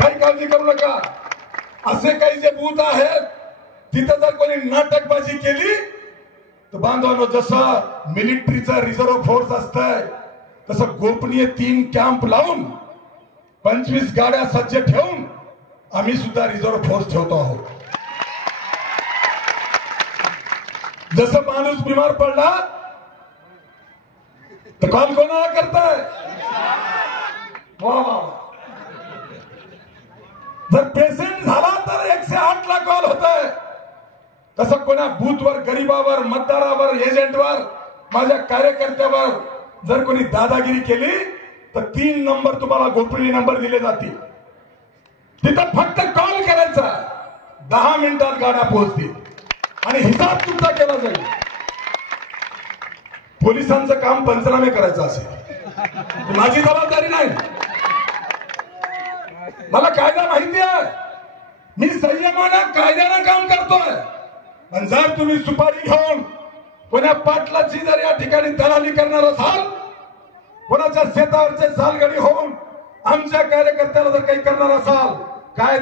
काही काळजी करू नका। असे काही जे बूथ आहेत तिथे जर कोणी नाटकबाजी केली तर बांधवांनो, जसं मिलिटरीचा रिझर्व्ह फोर्स असतंय तसं गोपनीय 3 कॅम्प लावून 25 गाड्या सज्ज ठेवून आम्ही सुद्धा रिझर्व्ह फोर्स ठेवतो आहोत। जसं माणूस बिमार पडला तर कॉल कोणाला करताय? जर पेशंट झाला तर 108 ला कॉल होतोय। तसं कोणा बूथवर, गरीबावर, मतदारावर, एजंटवर, माझ्या कार्यकर्त्यावर जर कोणी दादागिरी केली तर 3 नंबर तुम्हाला गोपनीय नंबर दिले जातील। तिथं फक्त कॉल करायचा, 10 मिनिटात गाड्या पोहोचतील आणि हिसाब तुमचा केला जाईल। पोलिसांचं काम पंचनामे करायचं असेल माझी जबाबदारी नाही। मला कायदा माहिती आहे, मी संयमानं कायद्यानं काम करतोय। पण जर तुम्ही सुपारी घेऊन कोणा पाटलाची जर या ठिकाणी दलाली करणार असाल, कोणाच्या शेतावरचे सालगडी होऊन आमच्या कार्यकर्त्याला जर काही करणार असाल, काय